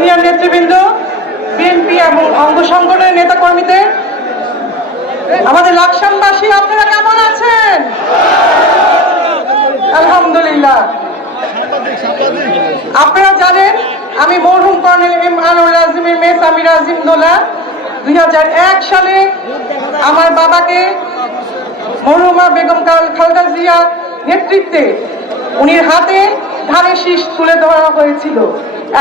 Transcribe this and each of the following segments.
Senior নেতৃবৃন্দ, BNP এবং অঙ্গ সংগঠনের নেতা কর্মীদের, আমাদের লাকসামবাসী, আপনারা কেমন আছেন? আলহামদুলিল্লাহ। আপনারা জানেন আমি মরহুম কর্নেল এম আনোয়ার আজিমের মেয়ে সামিরা আজিম দোলা 2001 সালে আমার বাবাকে মরহুমা বেগম খালেদা জিয়া নেতৃত্বে উনির হাতে ধানের শীষ তুলে দেওয়া হয়েছিল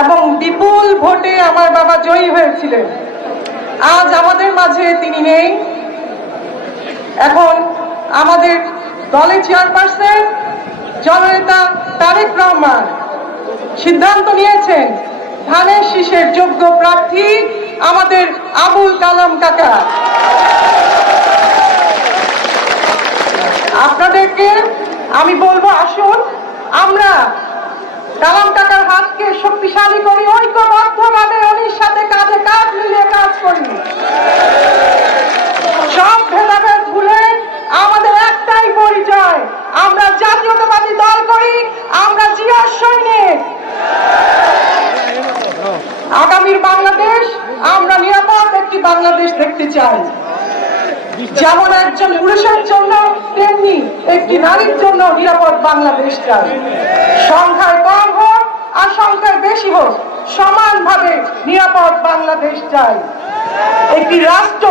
এবং বিপুল ভোটে আমার বাবা জয়ী হয়েছিলেন। আজ আমাদের মাঝে তিনি নেই। এখন আমাদের দলের চেয়ারপারসন জননেতা তারেক রহমান সিদ্ধান্ত নিয়েছেন ধানের শীষের যোগ্য প্রার্থী আমাদের আবুল কালাম কাকা। আপনাদেরকে আমি বলবো, আসুন আমরা কালাম কাকার হাতকে শক্তিশালী করি, ঐক্যবদ্ধভাবে উনির সাথে কাঁধে কাঁধ মিলিয়ে কাজ করি। সব ভেদাভেদ ভুলে আমাদের একটাই পরিচয়, আমরা জাতীয়তাবাদী দল করি, আমরা জিয়ার সৈনিক। আগামীর বাংলাদেশ আমরা নিরাপদ একটি বাংলাদেশ দেখতে চাই, যেমন একজন পুরুষের জন্য তেমনি একটি নারীর জন্য নিরাপদ বাংলাদেশ চাই। সংখ্যায় কম হোক আর সংখ্যায় বেশি হোক, সমানভাবে নিরাপদ বাংলাদেশ চাই। একটি রাষ্ট্র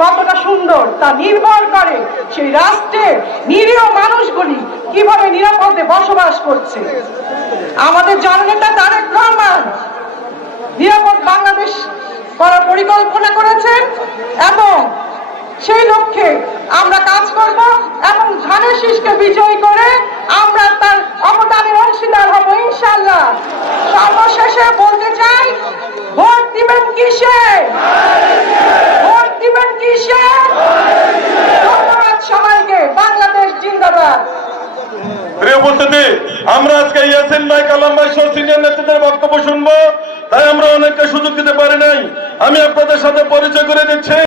কতটা সুন্দর তা নির্ভর করে সেই রাষ্ট্রের নিরীহ মানুষগুলি কিভাবে নিরাপদে বসবাস করছে। আমাদের জননেতা তারেক রহমান নিরাপদ বাংলাদেশ করার পরিকল্পনা করেছেন এবং সেই লক্ষ্যে আমরা কাজ করব এবং ধানের শীষকে বিজয়ী করে আমরা তার অবদানের অংশীদার হব ইনশাআল্লাহ। সর্বশেষে বলতে চাই, ভোট দিবেন কিসে? ভোট দিবেন কিসে? ধন্যবাদ সবাইকে। বাংলাদেশ জিন্দাবাদ। প্রিয় উপস্থিতি, আমরা আজকে ইয়াসিন ভাই, কালাম ভাই সহ সিনিয়র নেতৃত্বের বক্তব্য শুনবো, তাই আমরা অনেককে সুযোগ দিতে পারি নাই। আমি আপনাদের সাথে পরিচয় করে দিচ্ছি,